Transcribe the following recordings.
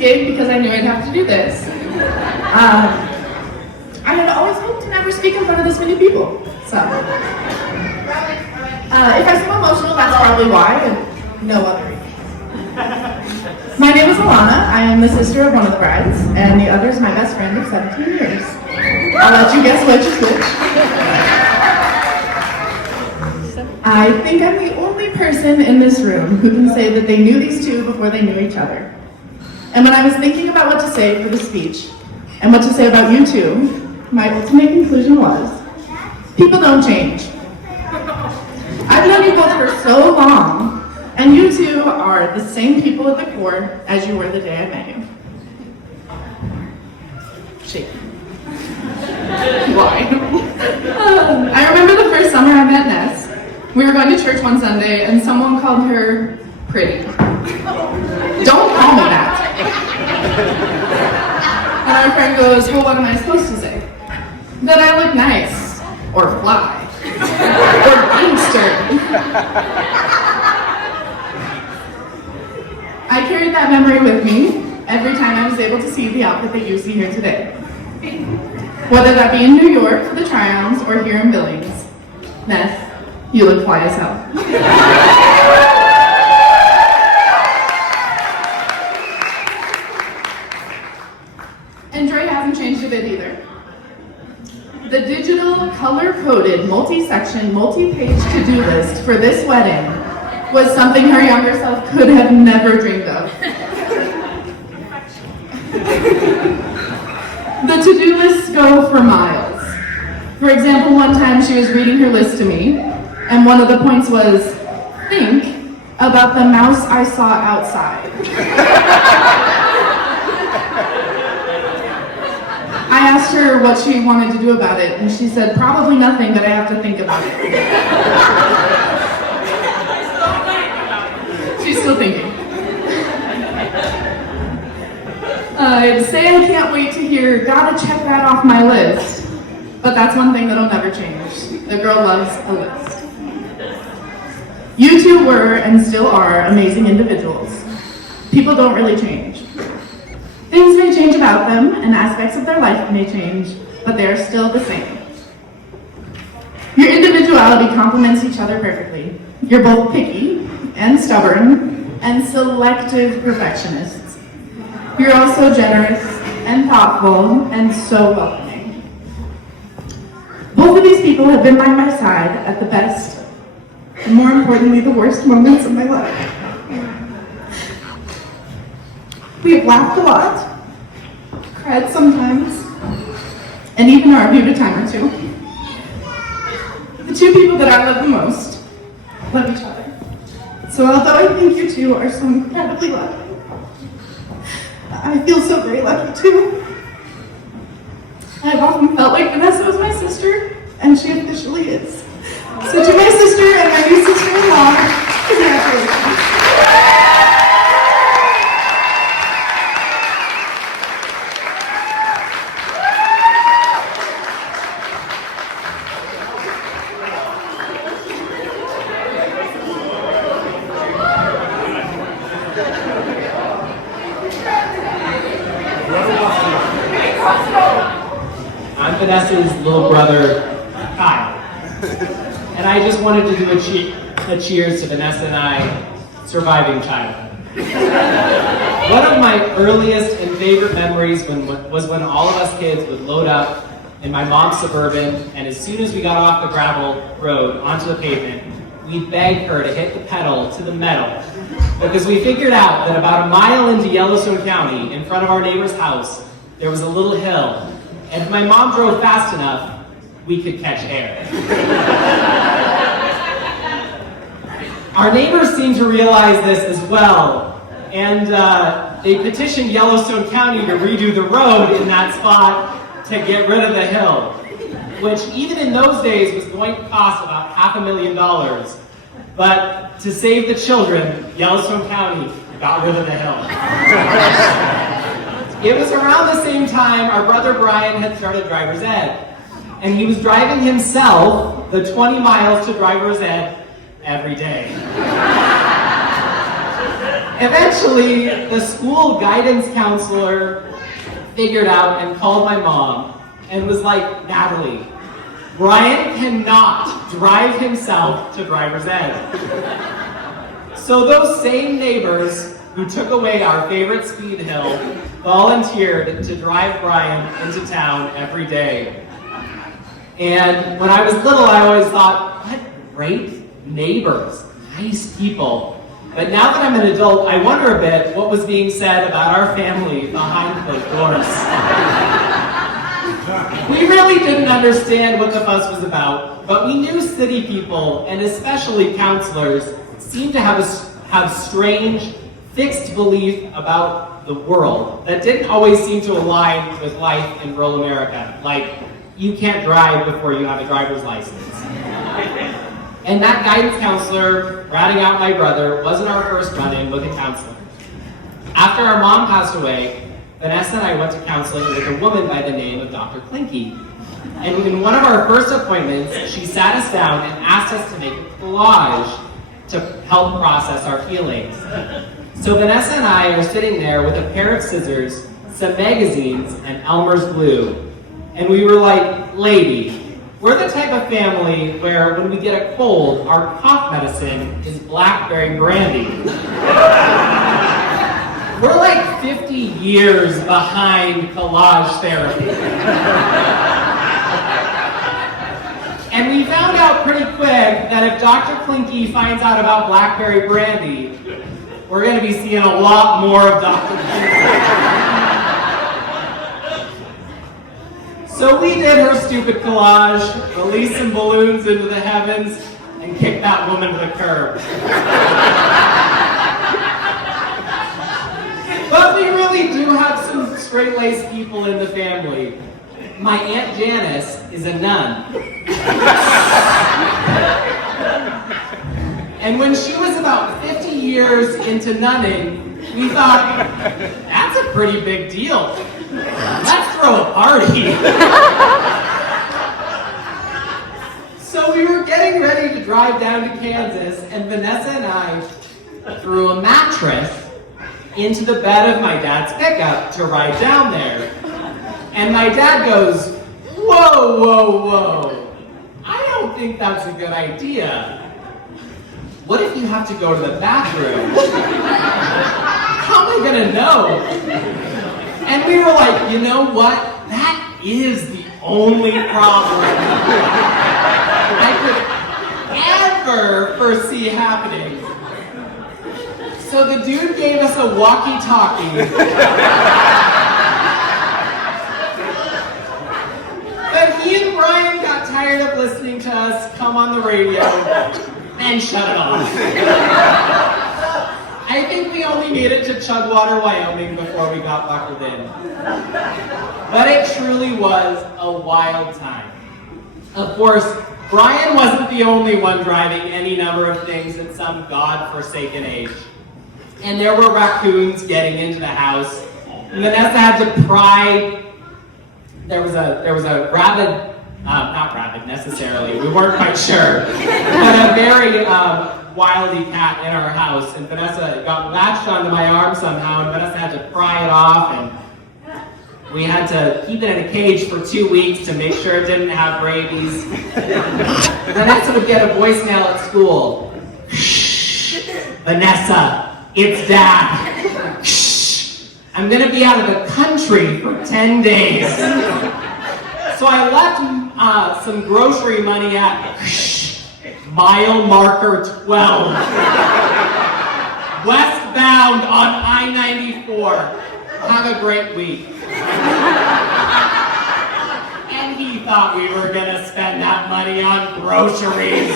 gig because I knew I'd have to do this. I had always hoped to never speak in front of this many people, so. If I seem emotional, that's probably why, and no other reason. My name is Alana. I am the sister of one of the brides, and the other is my best friend of 17 years. I'll let you guess which is which. I think I'm the only person in this room who can say that they knew these two before they knew each other. And when I was thinking about what to say for the speech, and what to say about you two, my ultimate conclusion was, people don't change. I've known you both for so long, and you two are the same people at the core as you were the day I met you. Shake. Why? I remember the first summer I met Ness. We were going to church one Sunday, and someone called her pretty. Don't call me that. And our friend goes, well, what am I supposed to say? That I look nice, or fly, or gangster. I carried that memory with me every time I was able to see the outfit that you see here today. Whether that be in New York for the try-ons or here in Billings. Ness, you look fly as hell. And Dre hasn't changed a bit either. The digital, color-coded, multi-section, multi-page to-do list for this wedding was something her younger self could have never dreamed of. The to-do lists go for miles. For example, one time she was reading her list to me, and one of the points was, think about the mouse I saw outside. I asked her what she wanted to do about it, and she said, probably nothing, but I have to think about it. She's still thinking. I'd say I can't wait to hear, gotta check that off my list. But that's one thing that'll never change. The girl loves a list. You two were, and still are, amazing individuals. People don't really change. Things may change about them, and aspects of their life may change, but they are still the same. Your individuality complements each other perfectly. You're both picky, and stubborn, and selective perfectionists. You're also generous, and thoughtful, and so welcoming. Both of these people have been by my side at the best, and more importantly, the worst moments of my life. We have laughed a lot, cried sometimes, and even argued a time or two. The two people that I love the most love each other. So although I think you two are so incredibly lucky, I feel so very lucky too. I've often felt like Vanessa was my sister, and she officially is. So to my sister and my new sister-in-law, congratulations. I'm Vanessa's little brother, Kyle. And I just wanted to do a cheers to Vanessa and I surviving childhood. One of my earliest and favorite memories was when all of us kids would load up in my mom's Suburban, and as soon as we got off the gravel road onto the pavement, we'd beg her to hit the pedal to the metal, because we figured out that about a mile into Yellowstone County, in front of our neighbor's house, there was a little hill, and if my mom drove fast enough, we could catch air. Our neighbors seemed to realize this as well, and they petitioned Yellowstone County to redo the road in that spot to get rid of the hill, which even in those days was going to cost about $500,000. But to save the children, Yellowstone County got rid of the hill. It was around the same time our brother Brian had started driver's ed, and he was driving himself the 20 miles to driver's ed every day. Eventually, the school guidance counselor figured out and called my mom and was like, Natalie, Brian cannot drive himself to driver's ed. So those same neighbors who took away our favorite speed hill volunteered to drive Brian into town every day. And when I was little, I always thought, what great neighbors, nice people. But now that I'm an adult, I wonder a bit what was being said about our family behind closed doors. We really didn't understand what the fuss was about, but we knew city people, and especially counselors, seemed to have strange, fixed belief about the world that didn't always seem to align with life in rural America, like you can't drive before you have a driver's license. And that guidance counselor ratting out my brother wasn't our first run-in with a counselor. After our mom passed away, Vanessa and I went to counseling with a woman by the name of Dr. Klinke. And in one of our first appointments, she sat us down and asked us to make a collage to help process our feelings. So Vanessa and I are sitting there with a pair of scissors, some magazines, and Elmer's glue. And we were like, lady, we're the type of family where when we get a cold, our cough medicine is blackberry brandy. We're like 50 years behind collage therapy. And we found out pretty quick that if Dr. Klinke finds out about blackberry brandy, we're going to be seeing a lot more of Dr. Klinke. So we did her stupid collage, released some balloons into the heavens, and kicked that woman to the curb. But we really do have some straight-laced people in the family. My Aunt Janice is a nun. And when she was about 50 years into nunning, we thought, that's a pretty big deal. Let's throw a party. So we were getting ready to drive down to Kansas, and Vanessa and I threw a mattress into the bed of my dad's pickup to ride down there. And my dad goes, whoa, whoa, whoa. I don't think that's a good idea. What if you have to go to the bathroom? How am I gonna know? And we were like, you know what? That is the only problem I could ever foresee happening. So the dude gave us a walkie-talkie. But he and Brian got tired of listening to us come on the radio and shut it off. I think we only made it to Chugwater, Wyoming before we got buckled in. But it truly was a wild time. Of course, Brian wasn't the only one driving any number of things at some god-forsaken age. And there were raccoons getting into the house. And Vanessa had to pry. There was a rabbit, not rabbit necessarily, we weren't quite sure, but a very wildy cat in our house. And Vanessa got latched onto my arm somehow, and Vanessa had to pry it off, and we had to keep it in a cage for 2 weeks to make sure it didn't have rabies. Vanessa would get a voicemail at school. Shh, Vanessa. It's Dad. Shh! I'm gonna be out of the country for 10 days. So I left some grocery money at mile marker 12. Westbound on I-94. Have a great week. And he thought we were gonna spend that money on groceries.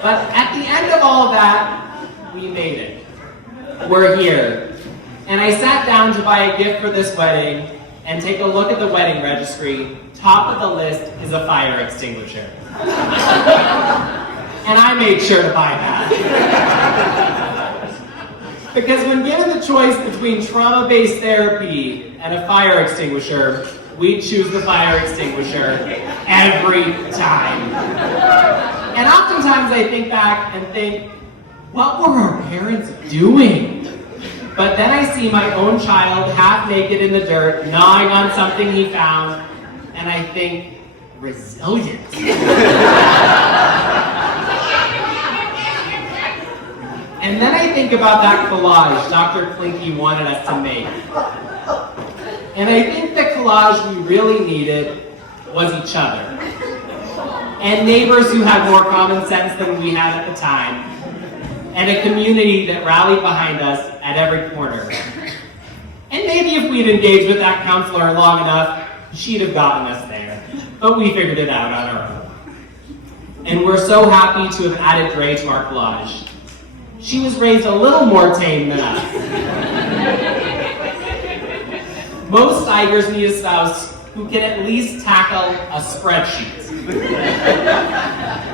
But at the end of all of that, we made it. We're here. And I sat down to buy a gift for this wedding and take a look at the wedding registry. Top of the list is a fire extinguisher. And I made sure to buy that. Because when given the choice between trauma-based therapy and a fire extinguisher, we choose the fire extinguisher every time. And oftentimes I think back and think, what were our parents doing? But then I see my own child half naked in the dirt, gnawing on something he found, and I think, resilient. And then I think about that collage Dr. Klinke wanted us to make. And I think the collage we really needed was each other. And neighbors who had more common sense than we had at the time. And a community that rallied behind us at every corner. And maybe if we'd engaged with that counselor long enough, she'd have gotten us there. But we figured it out on our own. And we're so happy to have added Dre to our collage. She was raised a little more tame than us. Most tigers need a spouse who can at least tackle a spreadsheet.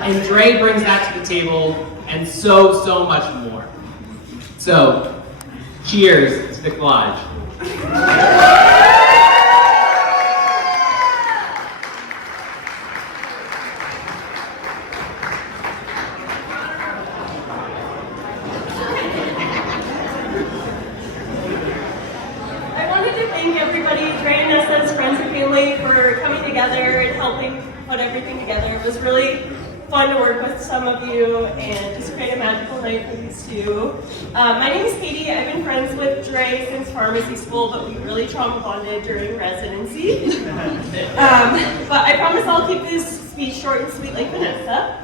And Dre brings that to the table, and so much more. So, cheers to the collage. I wanted to thank everybody, Dre and Nessa's friends and family, for coming together and helping put everything together. It was really fun to work with some of you and just create a magical night for these two. My name is Katie. I've been friends with Dre since pharmacy school, but we really trauma bonded during residency. But I promise I'll keep this speech short and sweet like Vanessa.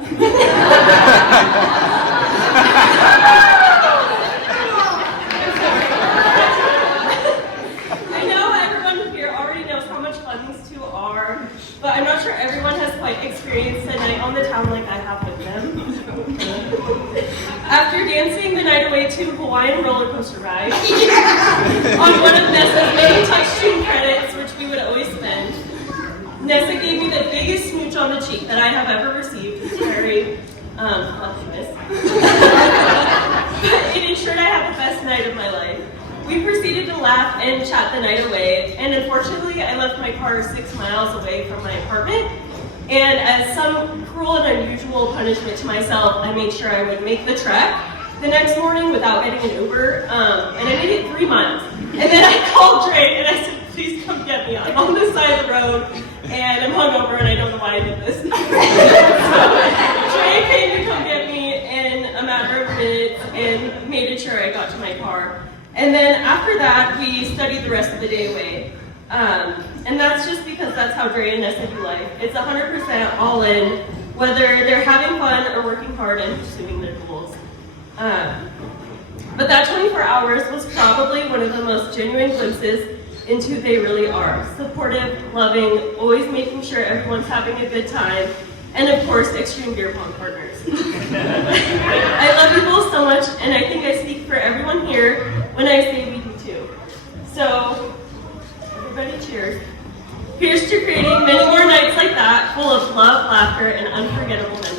I know everyone here already knows how much fun these two are, but I'm not sure everyone has quite experienced a night on the town like I have with them. After dancing the night away to Hawaiian roller coaster ride, on one of Nessa's many touchscreen credits, which we would always spend, Nessa gave me the biggest smooch on the cheek that I have ever received. It's very voluptuous. It ensured I had the best night of my life. We proceeded to laugh and chat the night away, and unfortunately I left my car 6 miles away from my apartment, and as some cruel and unusual punishment to myself, I made sure I would make the trek the next morning without getting an Uber, and I made it 3 miles. And then I called Dre and I said, please come get me. I'm on the side of the road, and I'm hungover and I don't know why I did this. So Dre came to come get me in a matter of minutes and made sure I got to my car. And then after that, we studied the rest of the day away. And that's just because that's how Dre and Nessa do life. It's 100% all in, whether they're having fun or working hard and pursuing their goals. But that 24 hours was probably one of the most genuine glimpses into who they really are. Supportive, loving, always making sure everyone's having a good time, and of course, extreme beer pong partners. I love you both so much, and I think I speak for everyone here when I say we do too. So, everybody cheers. Here's to creating many more nights like that, full of love, laughter, and unforgettable memories.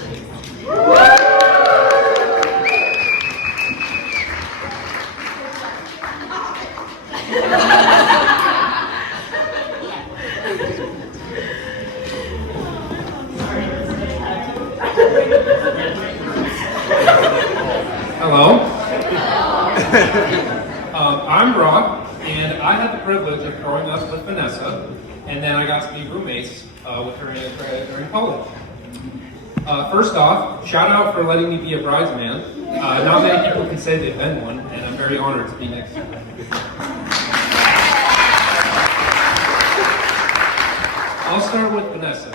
Hello. I'm Rob, and I had the privilege of growing up with Vanessa, and then I got to be roommates with her during college. First off, shout out for letting me be a bridesman. Not many people can say they've been one, and I'm very honored to be next to her. I'll start with Vanessa.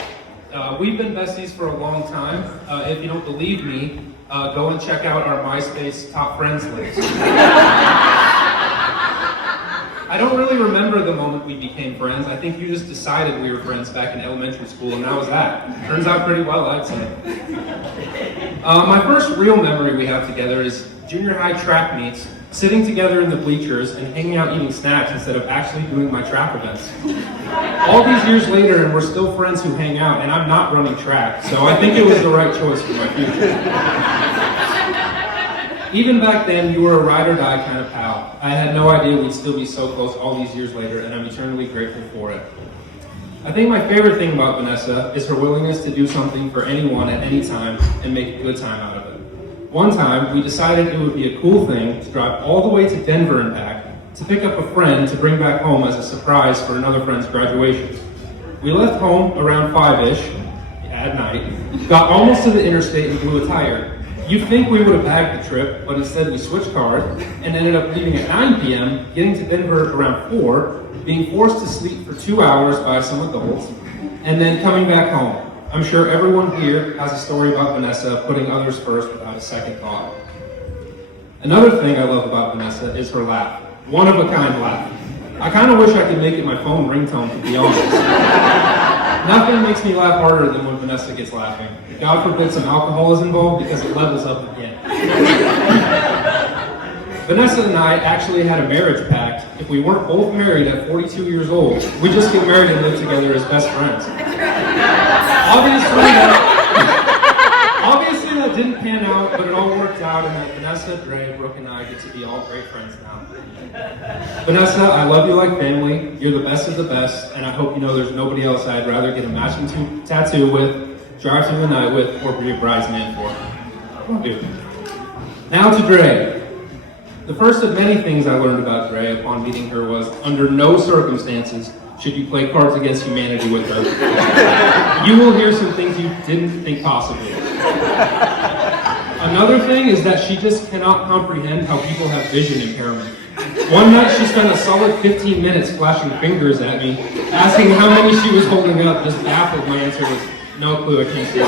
We've been besties for a long time. If you don't believe me, go and check out our MySpace top friends list. I don't really remember the moment we became friends. I think you just decided we were friends back in elementary school, and that was that. Turns out pretty well, I'd say. My first real memory we have together is junior high track meets, sitting together in the bleachers and hanging out eating snacks instead of actually doing my track events. All these years later, and we're still friends who hang out, and I'm not running track, so I think it was the right choice for my future. Even back then, you were a ride or die kind of pal. I had no idea we'd still be so close all these years later, and I'm eternally grateful for it. I think my favorite thing about Vanessa is her willingness to do something for anyone at any time and make a good time out of it. One time, we decided it would be a cool thing to drive all the way to Denver and back to pick up a friend to bring back home as a surprise for another friend's graduation. We left home around 5-ish at night, got almost to the interstate and blew a tire. You'd think we would have bagged the trip, but instead we switched cars and ended up leaving at 9 p.m., getting to Denver around 4, being forced to sleep for 2 hours by some adults, and then coming back home. I'm sure everyone here has a story about Vanessa putting others first without a second thought. Another thing I love about Vanessa is her laugh. One-of-a-kind laugh. I kind of wish I could make it my phone ringtone, to be honest. Nothing makes me laugh harder than when Vanessa gets laughing. God forbid some alcohol is involved because it levels up again. Vanessa and I actually had a marriage pact. If we weren't both married at 42 years old, we just get married and live together as best friends. Obviously that didn't pan out, but it all worked out, and that Vanessa, Dre, Brooke, and I get to be all great friends now. Vanessa, I love you like family. You're the best of the best, and I hope you know there's nobody else I'd rather get a matching tattoo with, drive through the night with, or be a bridesman for. Love you. Now to Dre. The first of many things I learned about Dre upon meeting her was, under no circumstances should you play Cards Against Humanity with her. You will hear some things you didn't think possible. Another thing is that she just cannot comprehend how people have vision impairment. One night she spent a solid 15 minutes flashing fingers at me, asking how many she was holding up, just baffled. My answer was, no clue, I can't see it.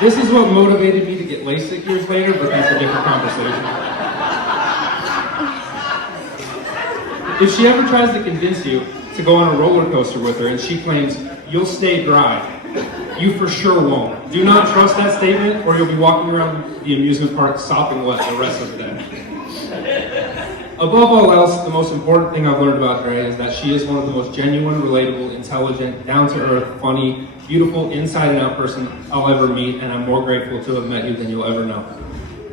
This is what motivated me to get LASIK years later, but that's a different conversation. If she ever tries to convince you to go on a roller coaster with her and she claims, you'll stay dry, you for sure won't. Do not trust that statement or you'll be walking around the amusement park sopping wet the rest of the day. Above all else, the most important thing I've learned about Dre is that she is one of the most genuine, relatable, intelligent, down-to-earth, funny, beautiful, inside and out person I'll ever meet, and I'm more grateful to have met you than you'll ever know.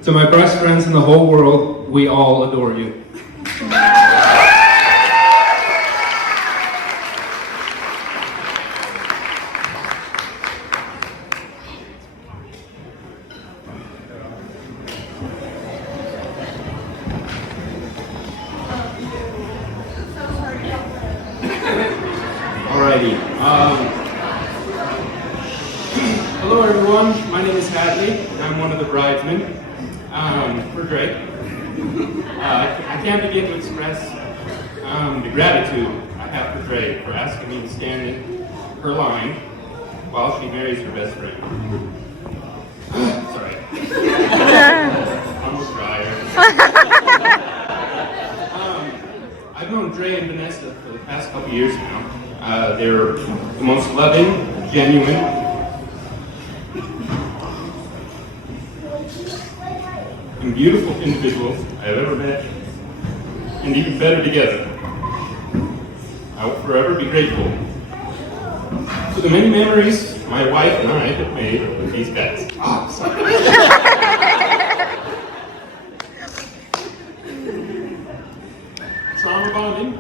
To my best friends in the whole world, we all adore you. Alrighty. Hello everyone, my name is Hadley, and I'm one of the bridesmen for Dre. I can't begin to express the gratitude I have for Dre for asking me to stand in her line while she marries her best friend. Sorry. Almost dry. I've known Dre and Vanessa for the past couple years now. They're the most loving, genuine, and beautiful individuals I've ever met, and even better together. I will forever be grateful for the many memories my wife and I have made with these guys. Trauma bonding,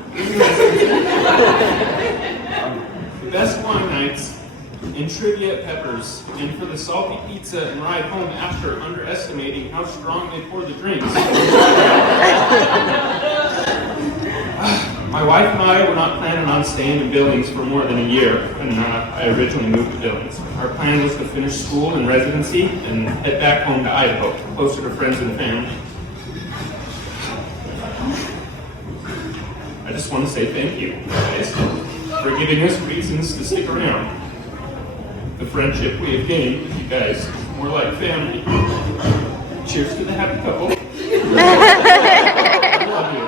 the best wine nights, and trivia at Peppers, and for the salty pizza and ride home after underestimating how strong they pour the drinks. My wife and I were not planning on staying in Billings for more than a year when I originally moved to Billings. Our plan was to finish school and residency and head back home to Idaho, closer to friends and family. I just want to say thank you, guys, for giving us reasons to stick around. The friendship we have gained with you guys is more like family. Cheers to the happy couple. I love you.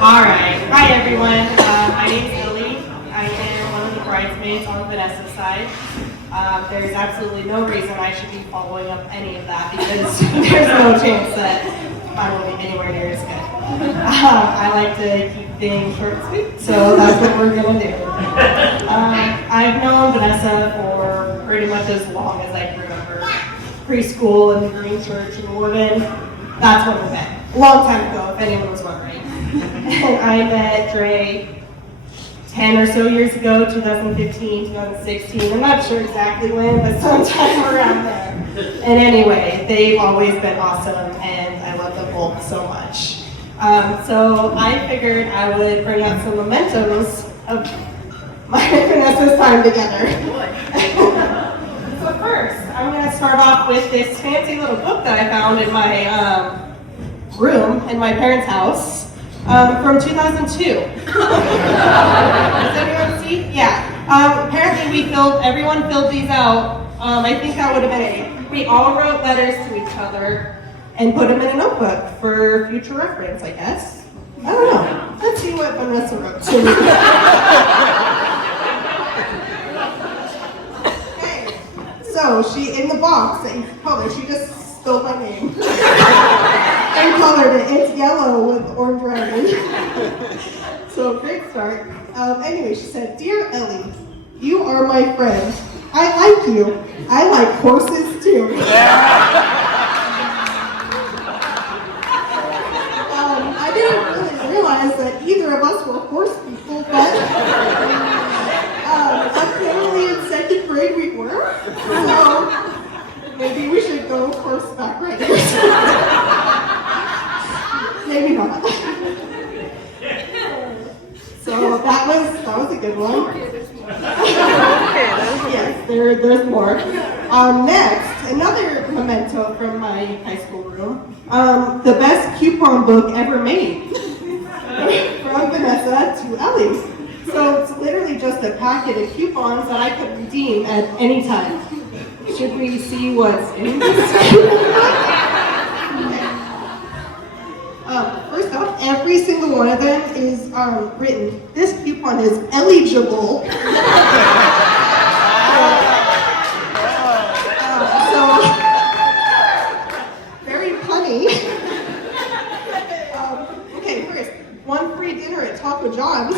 All right. Hi, everyone. My name's Lily. I am one of the bridesmaids on Vanessa's side. There's absolutely no reason I should be following up any of that because there's no chance that I will be anywhere near as good. I like to keep things short and sweet, so that's what we're going to do. I've known Vanessa for pretty much as long as I can remember. preschool in the Green Church in Warden. That's when we met. A long time ago, if anyone was wondering. And I met Dre 10 or so years ago, 2015, 2016. I'm not sure exactly when, but sometime around there. And anyway, they've always been awesome, and I love them both so much. So I figured I would bring out some mementos of my and Vanessa's time together. So first, I'm going to start off with this fancy little book that I found in my room in my parents' house from 2002. Does anyone see? Yeah. Apparently everyone filled these out. I think that would have been we all wrote letters to each other and put them in a notebook for future reference, I guess. I don't know. Let's see what Vanessa wrote to me. Okay. So she, in the box that you colored, she just spilled my name. And colored it. It's yellow with orange writing. So great start. Anyway, she said, "Dear Ellie, you are my friend. I like you. I like horses too." I didn't really realize that either of us were horse people, but apparently in second grade we were. So maybe we should go horseback riding. Maybe not. So that was a good one. Yes, there's more. Next, another memento from my high school room. The best coupon book ever made. From Vanessa to Ellie. So it's literally just a packet of coupons that I could redeem at any time. Should we see what's in this coupon book? First off, every single one of them is written, "This coupon is eligible." So, very punny. Okay, first, 1 free dinner at Taco John's.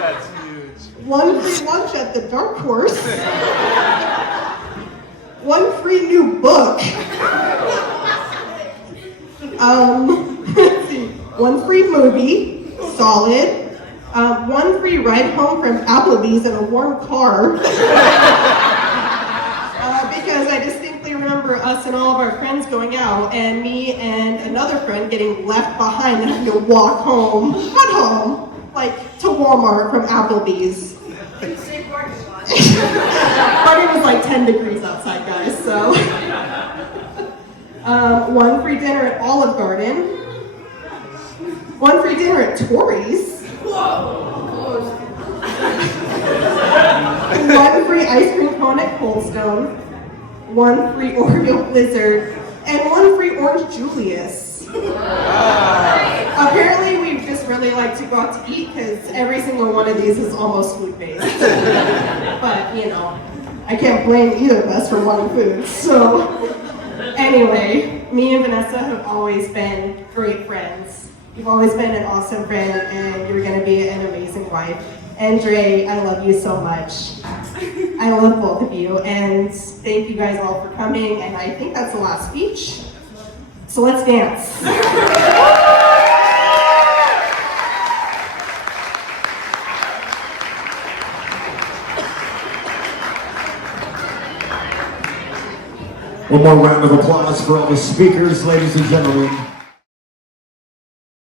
That's huge. 1 free lunch at the Dark Horse. 1 free new book. Let's see. 1 free movie, solid. 1 free ride home from Applebee's in a warm car. Because I distinctly remember us and all of our friends going out, and me and another friend getting left behind and having to walk home, not home, like to Walmart from Applebee's. Party was like 10 degrees outside, guys, so. 1 free dinner at Olive Garden. 1 free dinner at Torrey's. 1 free ice cream cone at Cold Stone. 1 free Oreo Blizzard. And 1 free Orange Julius. Apparently we just really like to go out to eat because every single one of these is almost food-based. But, you know, I can't blame either of us for wanting food, so. Anyway, me and Vanessa have always been great friends. You've always been an awesome friend, and you're going to be an amazing wife. And Dre, I love you so much. I love both of you, and thank you guys all for coming, and I think that's the last speech. So let's dance. One more round of applause for all the speakers, ladies and gentlemen.